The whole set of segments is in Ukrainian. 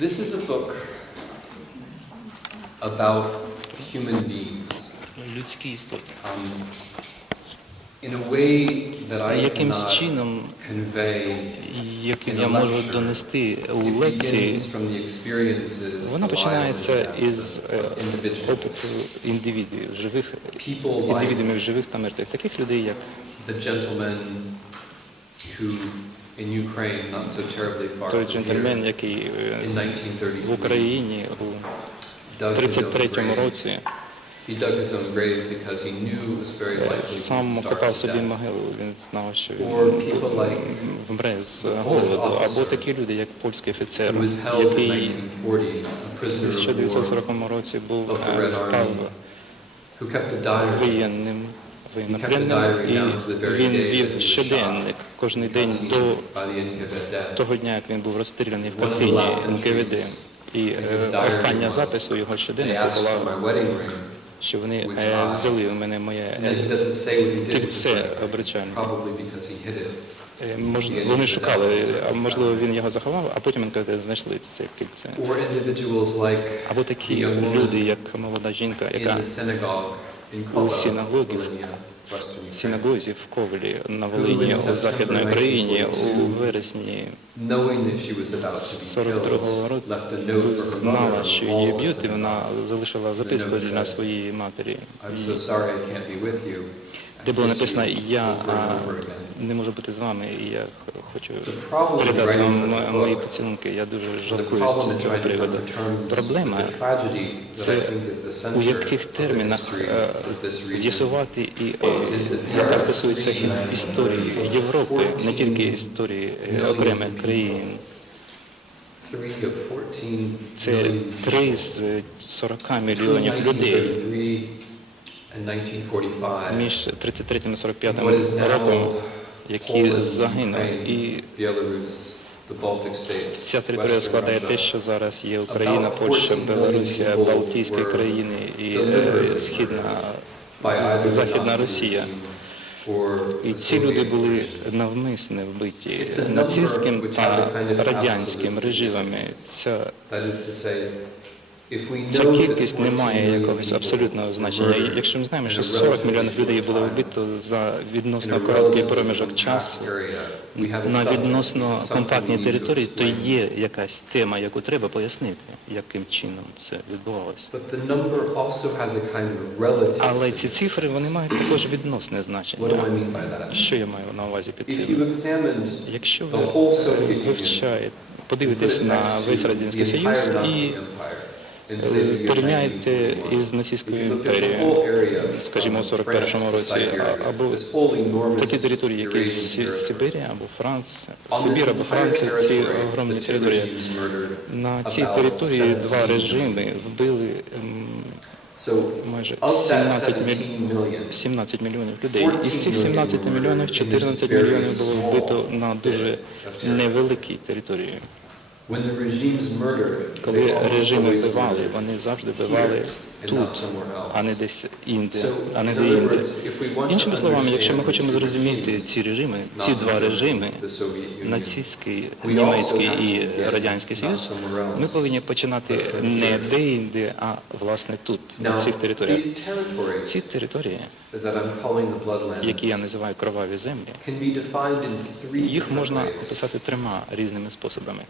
This is a book about human beings. Людські істоти. Um, in a way that I Якимсь чином, convey яким я можу донести у лекції, вона починається із е, опиту індивідів, живих, індивідів живих та мертвих, таких людей, як the gentleman who in Ukraine, not so terribly far той джентльмен, який е, in в 1933 Україні у dug his own 33-му grave. році He dug his own grave because he knew it was very е, likely сам копав to собі могилу. Він знав, що він вмре з голоду, або такі люди, як польський офіцер, який 1940, a у prisoner of 1940 році був е, став воєнним Diary і він вів щоденник кожен день до того дня, як він був розстріляний в last НКВД. І е, остання was, запису його They щоденнику була, що вони е, взяли у мене моє кільце it. Е, мож- Вони шукали, а можливо він його заховав, а потім НКВД знайшли це кільце. Або такі люди, як молода жінка, яка у синагогі, синагозі в Ковелі на Волині у Західній Україні у вересні Knowing that she was about to be 42-го killed, року знала, що її б'ють, і вона залишила записку для своєї матері. Де було написано Я не можу бути з вами, і я хочу передати вам мої поцілунки. Я дуже жалкую з цього приводу. Проблема це у яких термінах е, з'ясувати і е, яка стосується історії Європи, не тільки історії е, окремих країн. Three of 14 Це million три з е, 40 between мільйонів людей 1933 and 1945. між 33 і 45 What is now роком, які загинули. І Ця територія складає те, що зараз є Україна, Польща, 14 Білорусія, Балтійські країни і е, Східна Західна Росія. І ці люди були навмисне вбиті нацистським та радянським режимами. Ця, Ця кількість не має якогось абсолютного значення. Якщо ми знаємо, що a 40 мільйонів людей було вбито за відносно короткий проміжок часу, на відносно компактній території, то є якась тема, яку треба пояснити, яким чином це відбувалося. Але ці цифри вони мають також відносне значення. Що я маю на увазі під цим? Якщо ви вивчаєте, подивитесь на весь Радянський Союз і Е, 1941. із нацистською імперією, скажімо, у from 41 France to році, а- або такі території, як і Сі- territory. Або Франція, Сибір або Франція, ці огромні території. На цій території два режими вбили ем, майже of that 17 17 17 мільйонів людей. Із цих 17 мільйонів 14 мільйонів було вбито на дуже невеликій території. Коли almost режими always вбивали, murdered. вони завжди вбивали here and тут, а не десь інде, а не де інде. Іншими словами, якщо ми хочемо зрозуміти ці режими, ці два режими, нацистський, німецький і радянський Союз, ми повинні починати не де-інде, а власне тут, на цих територіях. Ці території, які я називаю кроваві землі, їх можна описати трьома різними способами.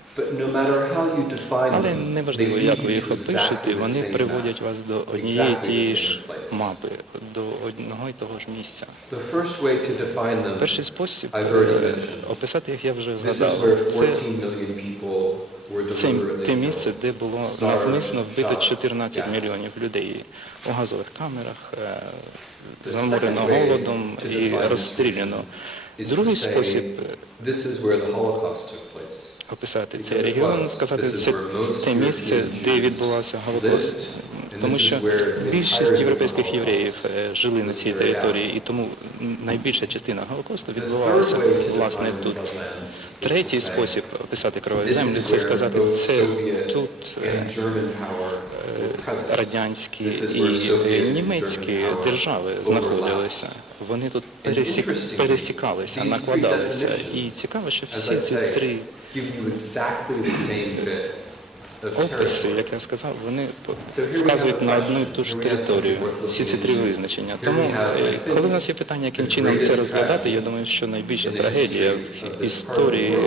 Але неважливо, як ви їх опишете, вони приводять вас до однієї тієї ж мапи, до одного і того ж місця. Перший спосіб е, описати їх я вже згадав. Це 14 million people were Це те місце, де було навмисно вбито 14 мільйонів людей у газових камерах, е, заморено голодом і розстріляно. Другий спосіб е, описати цей регіон, сказати, це те місце, де відбувався Голокост. Тому що більшість європейських євреїв е, жили на цій території, і тому найбільша частина Голокосту відбувалася власне тут. Третій спосіб описати кроваві землі це сказати, це тут е, е, радянські і німецькі держави знаходилися. Вони тут пересік, пересікалися, накладалися. І цікаво, що всі ці три give you exactly the same bit описи, як я сказав, вони вказують на одну і ту ж територію. Всі ці три визначення. Тому, е, коли в нас є питання, яким чином це розглядати, я думаю, що найбільша трагедія в історії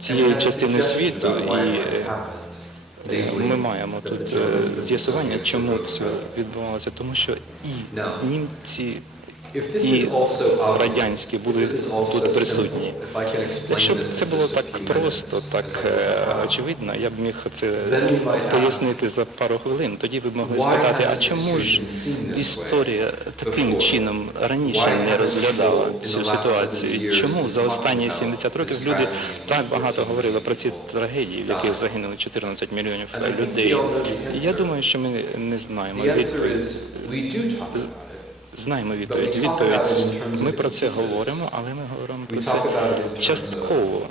цієї частини світу, і е, ми маємо тут е, з'ясування, чому це відбувалося, тому що і німці і радянські були тут присутні. Якщо б це було так просто, так е, очевидно, я б міг це пояснити за пару хвилин. Тоді ви б могли спитати, а чому ж історія таким чином раніше не розглядала цю the last 70 ситуацію? Чому за останні about 70 років люди так багато говорили про ці трагедії, в яких загинули 14 мільйонів людей? І Я думаю, що ми не знаємо Знаємо відповідь. Відповідь. Ми про це говоримо, але ми говоримо про це частково.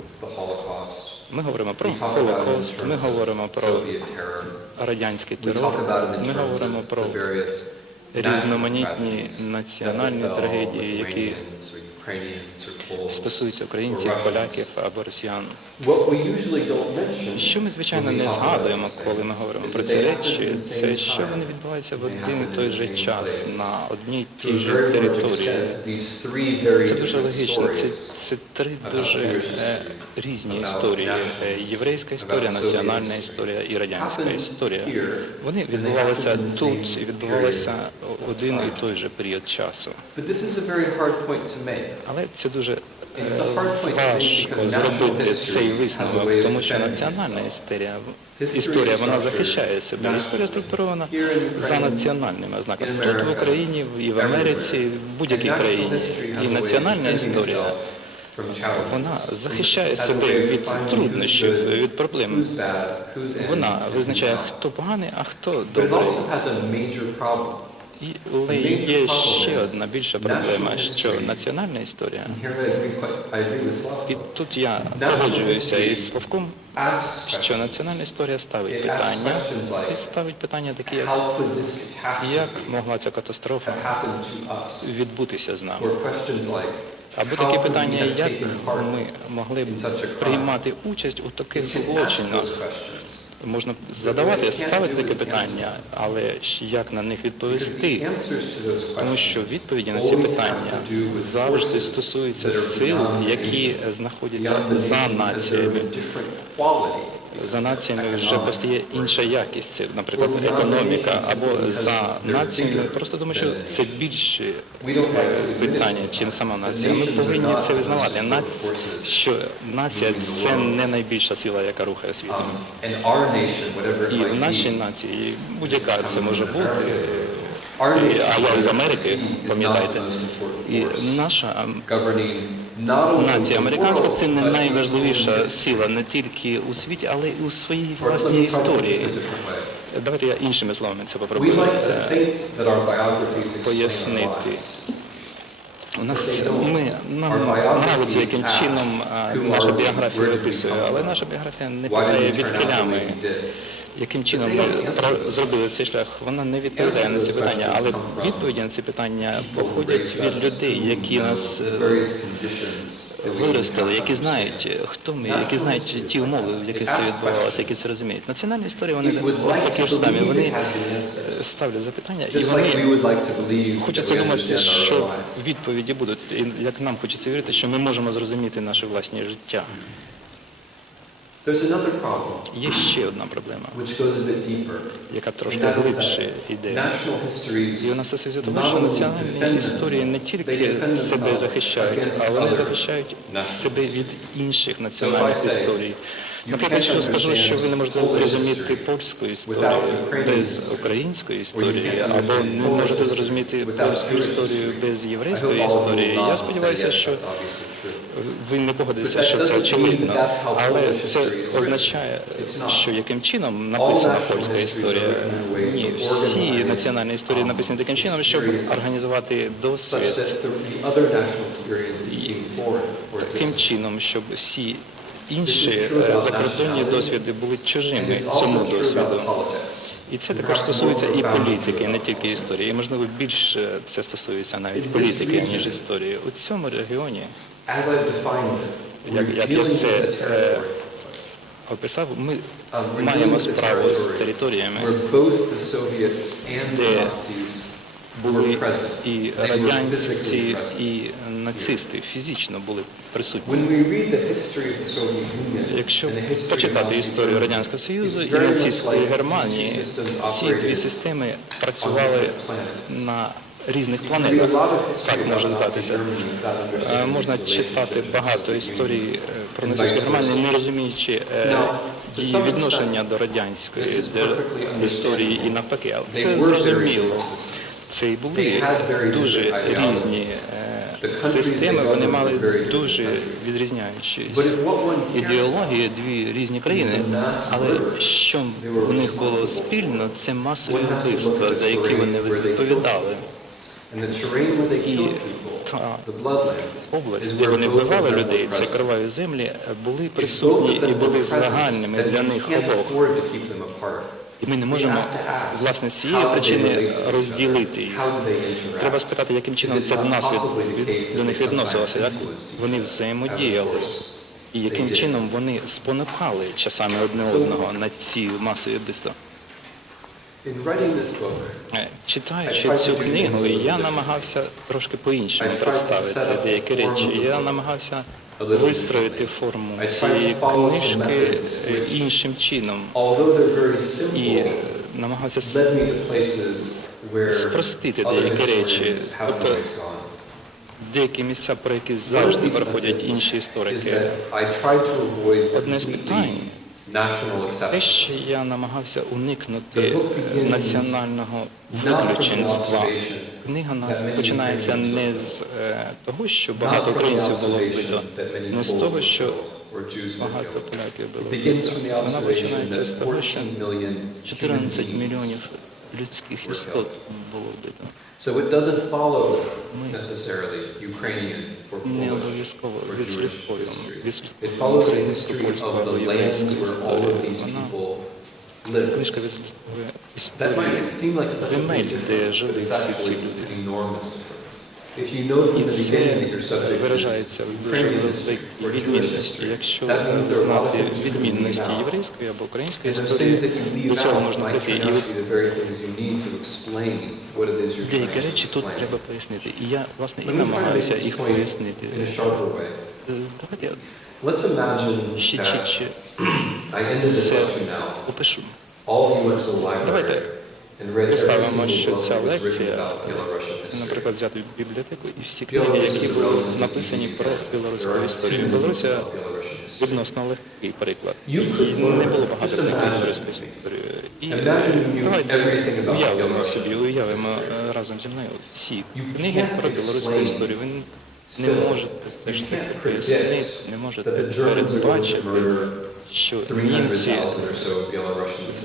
Ми говоримо про Холокост, ми говоримо про радянський терор, ми говоримо про різноманітні національні трагедії, які Or українців, поляків або росіян. What we usually don't mention Що ми, звичайно, не згадуємо, коли ми говоримо is про that ці речі, це same що time. вони відбуваються в один і той же час, на одній тій же території. extent, these three very Це дуже different логічно. Це, stories це три дуже е, різні історії: Е, єврейська історія, національна історія і радянська happened історія. here, Вони відбувалися тут і відбувалися один і той же період часу. But this is a very hard point to make. Але це дуже е, важко зробити цей висновок, тому що національна історія, історія вона захищає себе. Історія структурована за національними ознаками. Тут в Україні, і в Америці, в будь-якій країні. І національна історія вона захищає себе від труднощів, від проблем. Вона визначає, хто поганий, а хто добрий. І але є ще одна більша проблема, що національна історія. І тут я погоджуюся із Славком, що національна історія ставить питання, і ставить питання такі, як як могла ця катастрофа відбутися з нами? Або такі питання, як ми могли б приймати участь у таких злочинах? Можна задавати, ставити is питання, але як на них відповісти? Тому що відповіді на ці питання завжди стосуються сил, які знаходяться за nation За націями вже постає інша якість, наприклад, економіка, або за націями. Просто тому, що це більше питання, чим сама нація. Ми повинні це визнавати. що нація це не найбільша сила, яка рухає світом. Um, І в нашій нації будь-яка це може бути. І- nation, А я з Америки, пам'ятайте. наша ем, нація американська це не найважливіша сила не тільки у світі, але й у своїй власній історії. Давайте я іншими словами це попробую е, пояснити. У нас ми нам нравиться, яким чином наша біографія come але наша біографія не питає від килями? Яким чином ми зробили цей шлях. Вона не відповідає на ці питання, але відповіді на ці питання походять від людей, які нас е, виростили, які знають, е, хто ми, які знають ті умови, в яких це відбувалося, які це розуміють. Національні історії вони такі ж самі. Вони е, ставлять запитання, і вони хочеться думати, що відповіді будуть, і як нам хочеться вірити, що ми можемо зрозуміти наше власне життя. There's another problem, Є ще одна проблема, which goes a bit deeper. яка And трошки that is глибше that йде. national histories І вона стосується того, що національні історії не тільки себе захищають, against а вони захищають себе від інших національних історій. Наприклад, can't що скажу, що ви не можете зрозуміти польську історію без української історії, або не можете зрозуміти польську історію без єврейської історії. Я сподіваюся, що. Ви не погодитеся, що це очевидно, але це означає, що яким чином написана польська історія. Ні, всі національні історії um, написані таким чином, щоб організувати досвід таким чином, щоб всі інші е, закордонні досвіди були чужими цьому досвіду. І це також стосується і політики, не тільки історії. І, можливо, більше це стосується навіть політики, ніж історії. У цьому регіоні, As I've defined it, Як- we're як я dealing це, е, territory описав, ми Um, маємо справу з територіями, де були і радянці, і нацисти фізично були присутні. Якщо почитати історію Радянського Союзу і нацистської Германії, ці дві системи працювали на різних планетах. Так може здатися. Е, Можна читати багато історій е, про нацистську Германію, не розуміючи е, її відношення до радянської історії і навпаки. Але це зрозуміло. Це і були дуже різні е, системи, вони мали дуже відрізняючі ідеології, дві різні країни, але що в них було спільно, це масові вбивства, за які вони відповідали. І область, де вони вбивали людей, це криваві землі, були присутні і були загальними для них обох. І ми не можемо власне з цієї причини розділити їх. Треба спитати, яким чином це до нас від- до них відносилося, як вони взаємодіяли, і яким чином вони спонукали часами одне одного на ці масові вбивства. In writing this book, Е, Читаючи цю книгу, я намагався трошки по-іншому представити деякі речі. Я намагався вистроїти форму цієї книжки е, іншим чином і намагався Спростити деякі речі. Тобто, деякі місця, про які завжди проходять інші історики. Одне з питань national Те, що exceptions. я намагався уникнути е, національного виключенства. Книга починається не з е, того, що багато українців було вбито, не з того, що багато поляків було вбито. Вона починається з того, що 14 million 14 human beings мільйонів людських were істот killed. було вбито. So it doesn't follow Ми necessarily Ukrainian or не Polish обов'язково or від Jewish слідкою, history. від It follows the history слідсько-польської of або the lands єврейської where all of these історії. Вона people lived. книжка відслідковує That might історію seem like such a земель, big де difference, but жили it's всі ці actually люди. an enormous difference. If you know from the beginning that your subject is виражається в дуже великій відмінності. Якщо that means there are a lot of знати відмінності єврейської або української історії, things that you leave до цього можна прийти. І out to be the very things you need to explain what it is you're деякі trying to речі тут треба пояснити. І я, власне, і намагаюся їх пояснити. Е, Давайте Let's imagine ще that чітче I ended this lecture now. All of you went to the library Представимо, що ця лекція, наприклад, взяти бібліотеку і всі книги, які були написані про білоруську історію. Білорусія відносно легкий приклад. І не було багато книг про білоруську історію. І давайте уявимо собі, уявимо е, разом зі мною всі книги про білоруську історію. Ви не можете все ж таки пояснити, не можете передбачити, що німці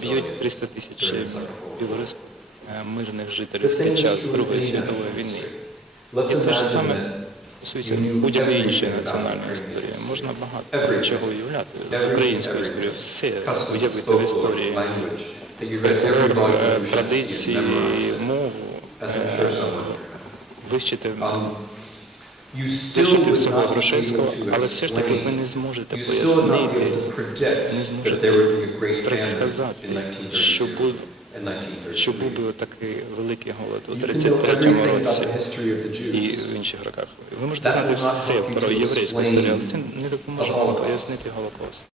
б'ють 300 тисяч білоруських е, мирних жителів під час Другої світової війни. І те ж саме стосується будь-якої іншої національної історії. Можна багато чого уявляти з української історії, все уявити в історії. Е, Brzezinski Традиції, мову, вивчити Would всього Грушевського, але все ж таки ви не зможете пояснити, не зможете предсказати, що 1932 буде, що був би такий великий голод у You can 33-му році і в інших роках. Ви можете знати все про єврейську історію, але це не допоможе вам пояснити Голокост.